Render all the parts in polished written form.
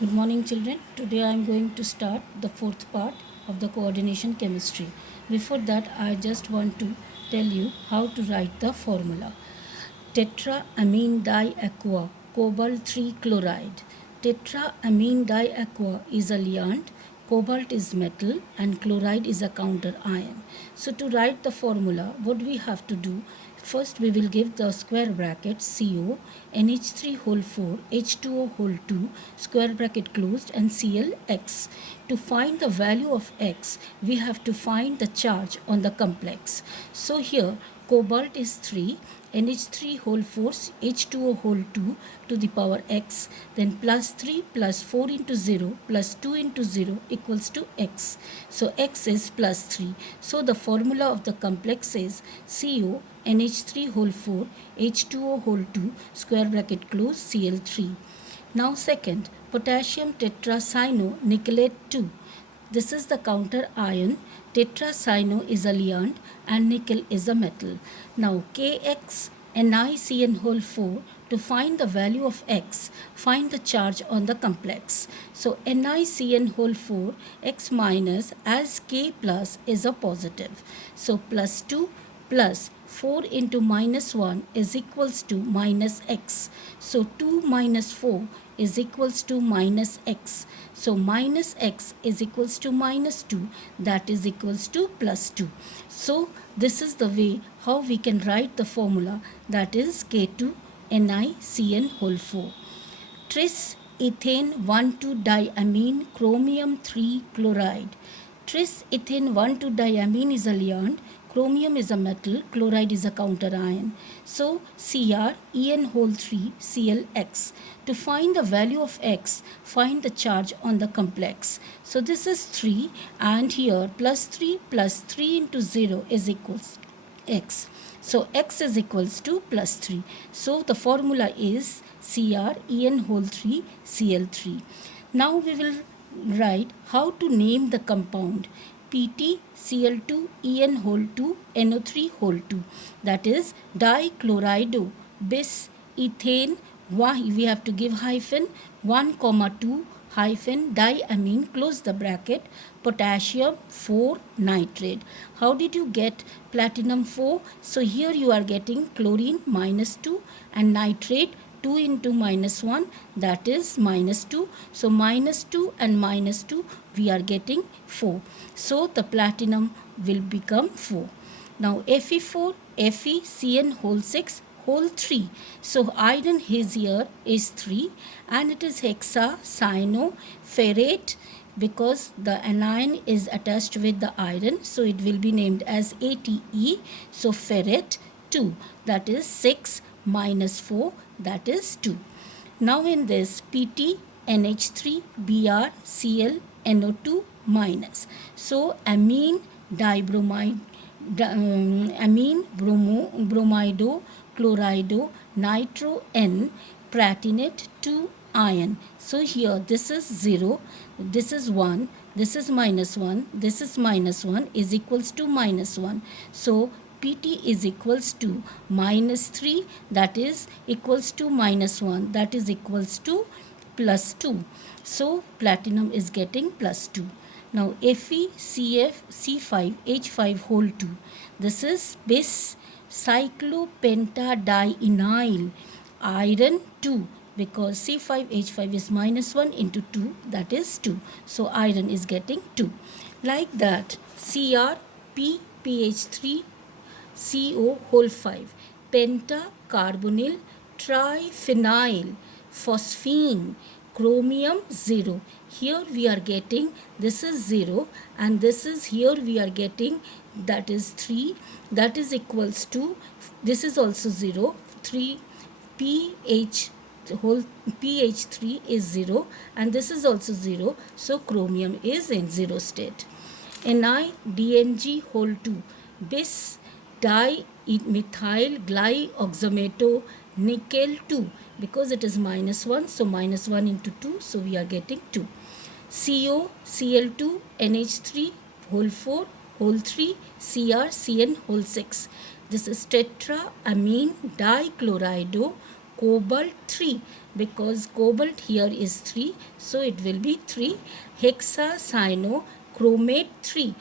Good morning, children. Today I am going to start the fourth part of the coordination chemistry. Before that, I just want to tell you how to write the formula. Tetraamine diaqua, cobalt 3 chloride. Tetraamine diaqua is a liand, cobalt is metal, and chloride is a counter ion. So to write the formula, what we have to do, first we will give the square bracket CO, NH3 whole 4, H2O whole 2, square bracket closed, and ClX. To find the value of X, we have to find the charge on the complex. So here, cobalt is 3, NH3 whole 4, H2O whole 2 to the power X, then plus 3 plus 4 into 0 plus 2 into 0 equals to X. So X is plus 3. So the formula of the complex is CO NH3 whole 4 H2O whole 2 square bracket close Cl3. Now second, potassium tetracyanonickelate 2. This is the counter ion. Tetracyano is a liand and nickel is a metal. Now Kx NiCN whole 4, to find the value of X, find the charge on the complex. So NiCN whole 4 X minus as K plus is a positive. So plus 2 plus 4 into minus 1 is equals to minus X. So 2 minus 4 is equals to minus X. So minus X is equals to minus 2, that is equals to plus 2. So this is the way how we can write the formula, that is K2 NiCN whole 4. Tris ethane 1,2-diamine chromium 3 chloride. Tris ethane 1,2-diamine is a liand, chromium is a metal, chloride is a counter ion. So Cr En whole 3 ClX. To find the value of X, find the charge on the complex. So this is 3, and here plus 3 into 0 is equals X. So X is equals to plus 3. So the formula is Cr En whole 3 Cl3. Now we will write how to name the compound. Pt Cl2 En whole 2 NO3 whole 2, that is dichlorido bis ethane. We have to give hyphen 1, 2 hyphen diamine, close the bracket, potassium 4 nitrate. How did you get platinum 4? So here you are getting chlorine minus 2 and nitrate 2 into minus 1, that is minus 2. So minus 2 and minus 2, we are getting 4. So the platinum will become 4. Now Fe4, FeCN whole 6 whole 3. So iron is here is 3, and it is hexacyanoferrate because the anion is attached with the iron. So it will be named as ATE. So ferrate 2, that is 6 minus 4, that is 2. Now in this Pt NH3 Br Cl NO2 minus. So amine dibromide, amine bromido chlorido nitro N pratinate 2 ion. So here this is 0, this is 1, this is minus 1, this is minus 1 is equals to minus 1. So Pt is equals to minus 3, that is equals to minus 1, that is equals to plus 2. So platinum is getting plus 2. Now FeCf C5 H5 whole 2. This is bis cyclopentadienyl iron 2, because C5H5 is minus 1 into 2, that is 2. So iron is getting 2. Like that, CrPPH3 CO whole 5 pentacarbonyl triphenyl phosphine chromium 0. Here we are getting, this is 0, and this is here we are getting, that is 3, that is equals to, this is also 0, 3 pH whole pH3 is 0, and this is also 0. So chromium is in 0 state. NiDNG whole 2 bis dimethyl glyoxameto nickel 2, because it is minus 1, so minus 1 into 2, so we are getting 2. CO Cl2 NH3 whole 4 whole 3 CrCN whole 6. This is tetraamine dichlorido cobalt 3, because cobalt here is 3, so it will be 3. Hexacyanochromate 3,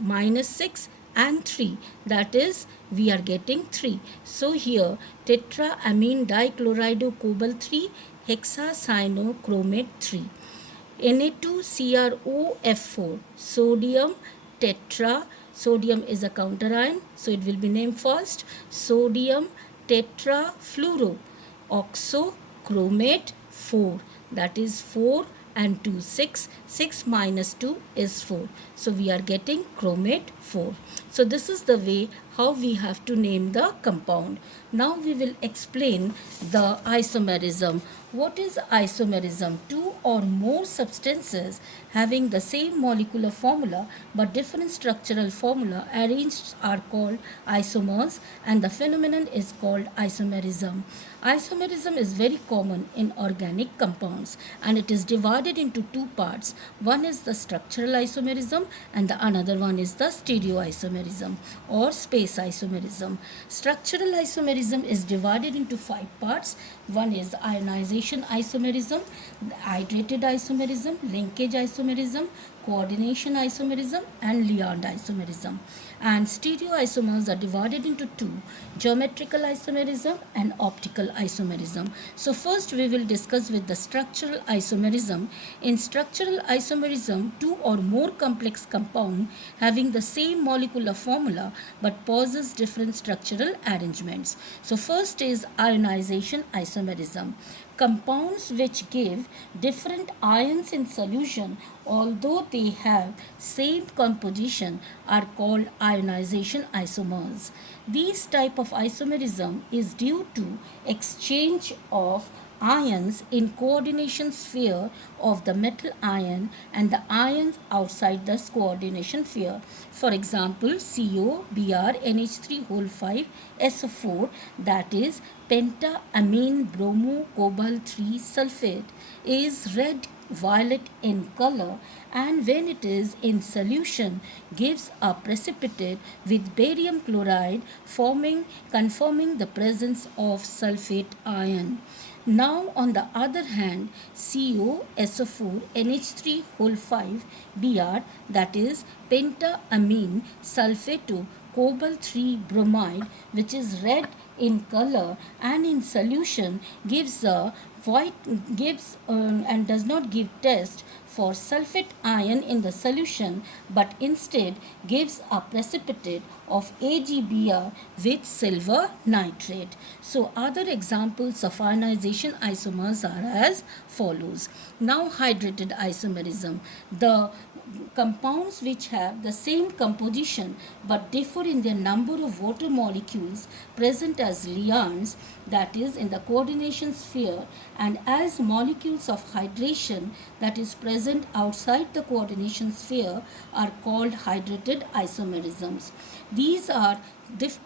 minus 6 and 3, that is we are getting 3. So here tetraamine dichloride cobalt 3, hexacyanochromate 3. Na2CrOF4, sodium tetra, sodium is a counter ion, so it will be named first, sodium tetrafluoro oxochromate 4, that is 4 and 2 6, 6 minus 2 is 4, so we are getting chromate 4. So this is the way how we have to name the compound. Now we will explain the isomerism. What is isomerism? Two or more substances having the same molecular formula but different structural formula arranged are called isomers, and the phenomenon is called isomerism. Isomerism is very common in organic compounds, and it is divided into two parts. One is the structural isomerism and the another one is the stereoisomerism or space isomerism. Structural isomerism is divided into 5 parts. One is ionization isomerism, hydrated isomerism, linkage isomerism, coordination isomerism, and Leand isomerism. And stereoisomers are divided into 2, geometrical isomerism and optical isomerism. So first we will discuss with the structural isomerism. In structural isomerism, 2 or more complex compound having the same molecular formula but possess different structural arrangements. So first is ionization isomerism. Compounds which give different ions in solution although they have same composition are called ionization isomers. This type of isomerism is due to exchange of ions in coordination sphere of the metal ion and the ions outside the coordination sphere. For example, CO, Br, NH3 whole 5, SO4, that is pentaamine bromo cobalt 3 sulfate, is red violet in color, and when it is in solution gives a precipitate with barium chloride confirming the presence of sulfate ion. Now on the other hand, COSO4 NH3 whole 5 Br, that is pentaamine sulfato cobalt 3 bromide, which is red in color and in solution gives a and does not give test for sulfate ion in the solution, but instead gives a precipitate of AgBr with silver nitrate. So other examples of ionization isomers are as follows. Now hydrated isomerism. The compounds which have the same composition but differ in their number of water molecules present as liands, that is in the coordination sphere, and as molecules of hydration, that is present outside the coordination sphere, are called hydrated isomerisms. These are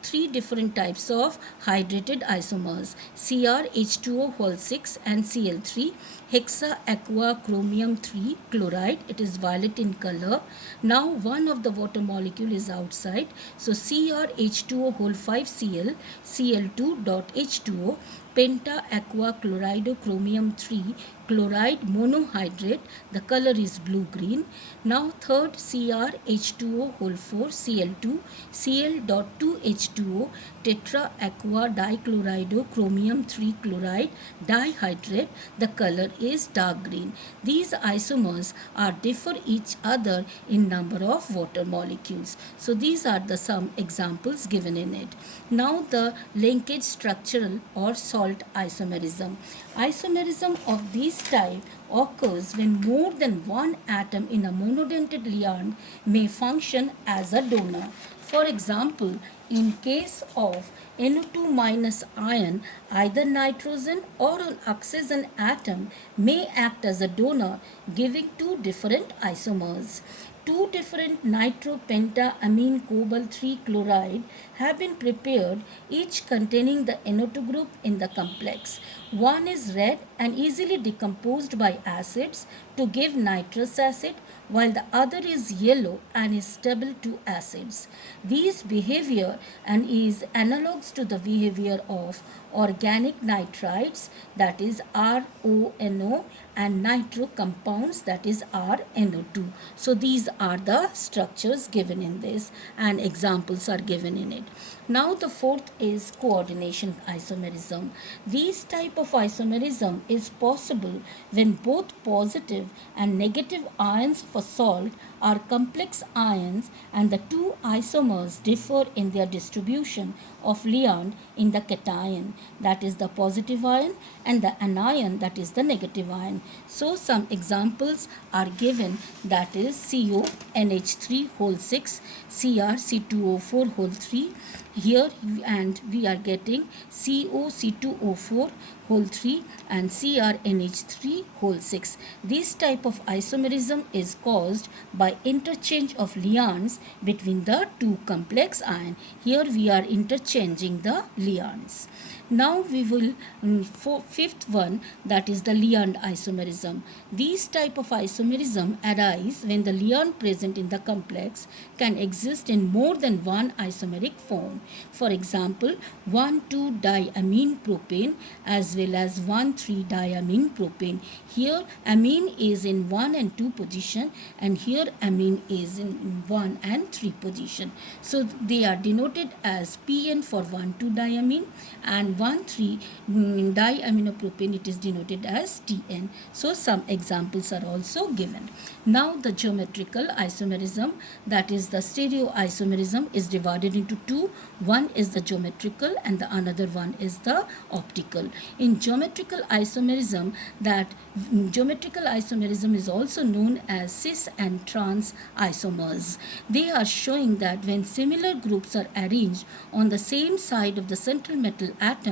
three different types of hydrated isomers: CrH2O whole 6 and Cl3, hexa aqua chromium 3 chloride, it is violet in color. Now one of the water molecule is outside, so CrH2O whole 5 Cl, Cl2 dot H2O, penta aqua chloride chromium 3 chloride monohydrate, the color is blue green. Now third CrH2O whole 4 Cl2 Cl dot 2 H2O tetra aqua dichloride chromium 3 chloride dihydrate, the color is dark green. These isomers are differ each other in number of water molecules. So these are the some examples given in it. Now the linkage structural or salt isomerism. Isomerism of this type occurs when more than one atom in a monodentate liand may function as a donor. For example, in case of NO2 minus ion, either nitrogen or an oxygen atom may act as a donor, giving two different isomers. Two different nitropentaamine cobalt 3 chloride have been prepared, each containing the NO2 group in the complex. One is red and easily decomposed by acids to give nitrous acid, while the other is yellow and is stable to acids. These behavior and is analogs to the behavior of organic nitrides, that is RONO, and nitro compounds, that is RNO2. So these are the structures given in this and examples are given in it. Now the fourth is coordination isomerism. These type of isomerism is possible when both positive and negative ions of a salt are complex ions and the two isomers differ in their distribution of Leon in the cation, that is the positive ion, and the anion, that is the negative ion. So some examples are given, that is CONH3 whole 6, CrC2O4 whole 3 here, and we are getting COC2O4 whole 3 and CrNH3 whole 6. This type of isomerism is caused by interchange of Leons between the two complex ions. Here we are interchanging the Leons. Now we will for fifth one, that is the Leon isomerism. These type of isomerism arise when the Leon present in the complex can exist in more than one isomeric form. For example, 1,2-diamine propane as well as 1,3-diamine propane. Here amine is in 1 and 2 position and here amine is in 1 and 3 position. So they are denoted as PN for 1,2-diamine and 1,3-diaminopropane, it is denoted as TN. So some examples are also given. Now the geometrical isomerism, that is the stereoisomerism, is divided into two. One is the geometrical and the another one is the optical. In geometrical isomerism, geometrical isomerism is also known as cis and trans isomers. They are showing that when similar groups are arranged on the same side of the central metal atom,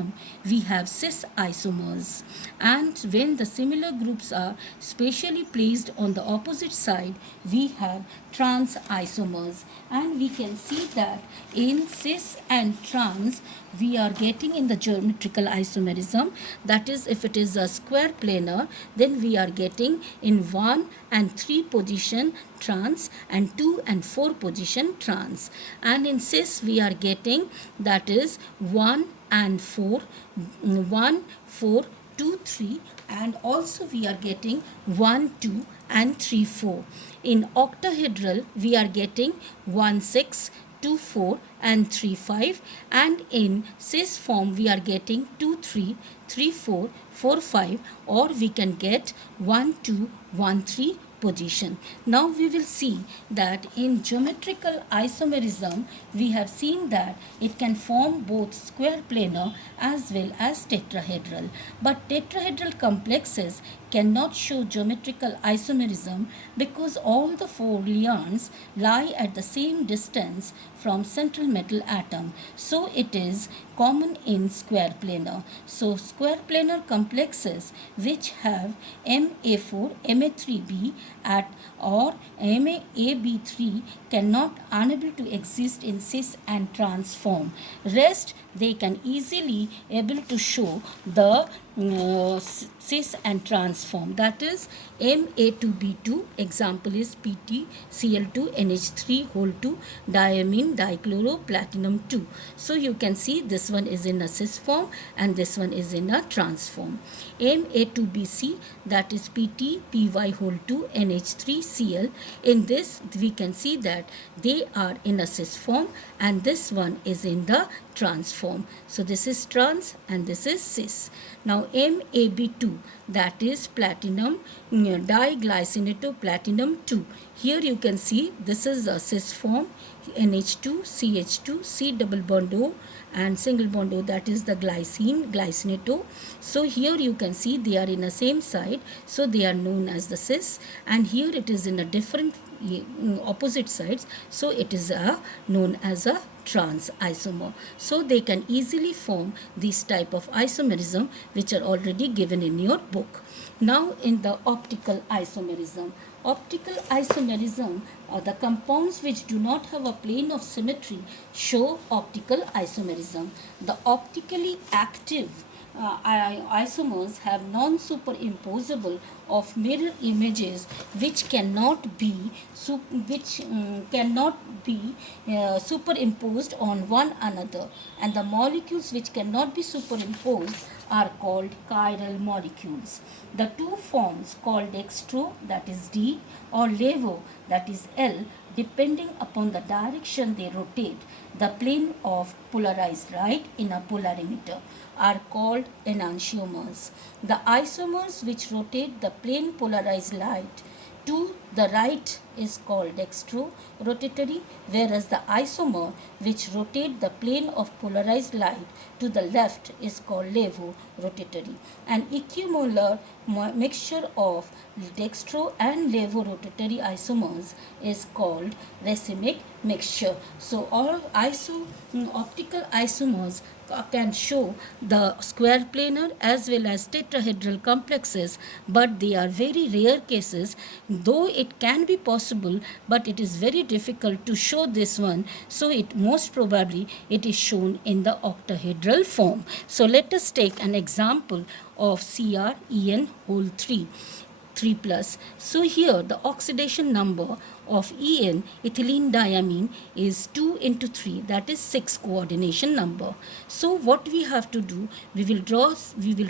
we have cis isomers, and when the similar groups are spatially placed on the opposite side, we have trans isomers. And we can see that in cis and trans we are getting in the geometrical isomerism, that is if it is a square planar, then we are getting in 1 and 3 position trans and 2 and 4 position trans, and in cis we are getting, that is 1 and 4, 1, 4, 2, 3, and also we are getting 1, 2 and 3, 4. In octahedral we are getting 1, 6, 2, 4 and 3, 5, and in cis form we are getting 2, 3, 3, 4, 4, 5, or we can get 1, 2, 1, 3 position. Now we will see that in geometrical isomerism we have seen that it can form both square planar as well as tetrahedral, but tetrahedral complexes cannot show geometrical isomerism because all the 4 Leons lie at the same distance from central metal atom. So it is common in square planar. So square planar complexes which have Ma4, Ma3b at or MaAb3 cannot unable to exist in cis and trans form. Rest they can easily able to show the cis and trans form, that is Ma2b2, example is PtCl2NH3 whole 2 diamine dichloro platinum 2. So you can see this one is in a cis form and this one is in a trans form. Ma2bc, that is PtPy whole 2 NH3Cl. In this we can see that they are in a cis form and this one is in the trans form. So this is trans and this is cis. Now MAB2, that is platinum diglycinato platinum 2. Here you can see this is a cis form, NH2, CH2, C double bond O and single bond O, that is the glycinato. So here you can see they are in the same side, so they are known as the cis, and here it is in a different opposite sides, so it is known as a trans isomer. So they can easily form this type of isomerism which are already given in your book. Now in the optical isomerism. Optical isomerism are the compounds which do not have a plane of symmetry show optical isomerism. The optically active isomers have non-superimposable of mirror images which cannot be superimposed on one another, and the molecules which cannot be superimposed are called chiral molecules. The two forms called dextro, that is D, or levo, that is L, depending upon the direction they rotate the plane of polarized light in a polarimeter, are called enantiomers. The isomers which rotate the plane polarized light to the right is called dextro-rotatory, whereas the isomer which rotate the plane of polarized light to the left is called levo-rotatory. An equimolar mixture of dextro and levo-rotatory isomers is called racemic mixture. So all optical isomers can show the square planar as well as tetrahedral complexes, but they are very rare cases, though it can be possible, but it is very difficult to show this one, so it most probably it is shown in the octahedral form. So let us take an example of CrEn whole 3 plus. So here the oxidation number of En, ethylene diamine, is 2 into 3, that is 6 coordination number. So what we have to do, we will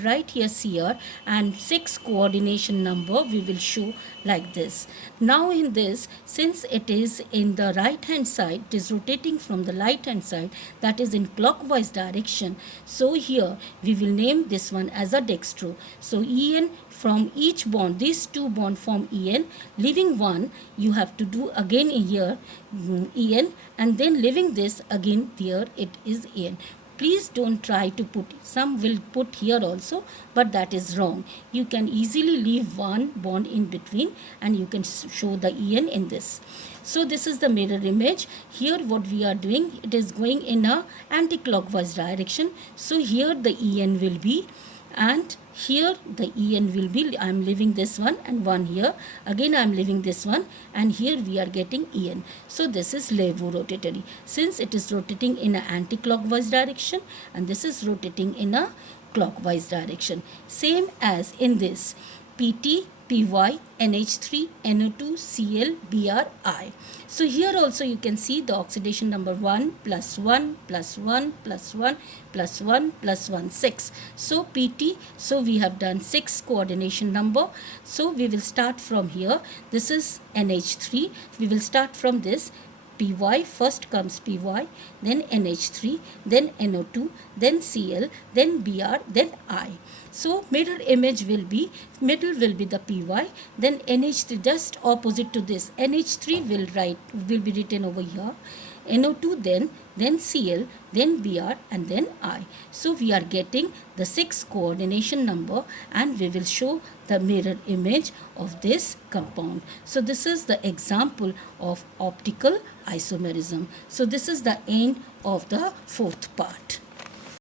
write here Cr and 6 coordination number we will show like this. Now in this, since it is in the right hand side, it is rotating from the right hand side, that is in clockwise direction. So here we will name this one as a dextro. So En, from each bond, these two bonds form En, leaving one you have to do again here En, and then leaving this again there it is En. Please don't try to put, some will put here also, but that is wrong. You can easily leave one bond in between and you can show the En in this. So this is the mirror image. Here what we are doing, it is going in a anti-clockwise direction. So here the En will be, and here the En will be, I am leaving this one and one here, again I am leaving this one, and here we are getting En. So this is levo-rotatory, since it is rotating in an anti-clockwise direction and this is rotating in a clockwise direction. Same as in this Pt, Py, NH3, NO2, Cl, Br, I. So here also you can see the oxidation number 1 plus 1 plus 1 plus 1 plus 1 plus 1, 6. So Pt, so we have done 6 coordination number. So we will start from here. This is NH3. We will start from this. Py, first comes Py, then NH3, then NO2, then Cl, then Br, then I. So mirror image will be, middle will be the Py, then NH3, just opposite to this, NH3 will be written over here, NO2 then Cl, then Br, and then I. So we are getting the 6 coordination number and we will show the mirror image of this compound. So this is the example of optical isomerism. So this is the end of the 4th part.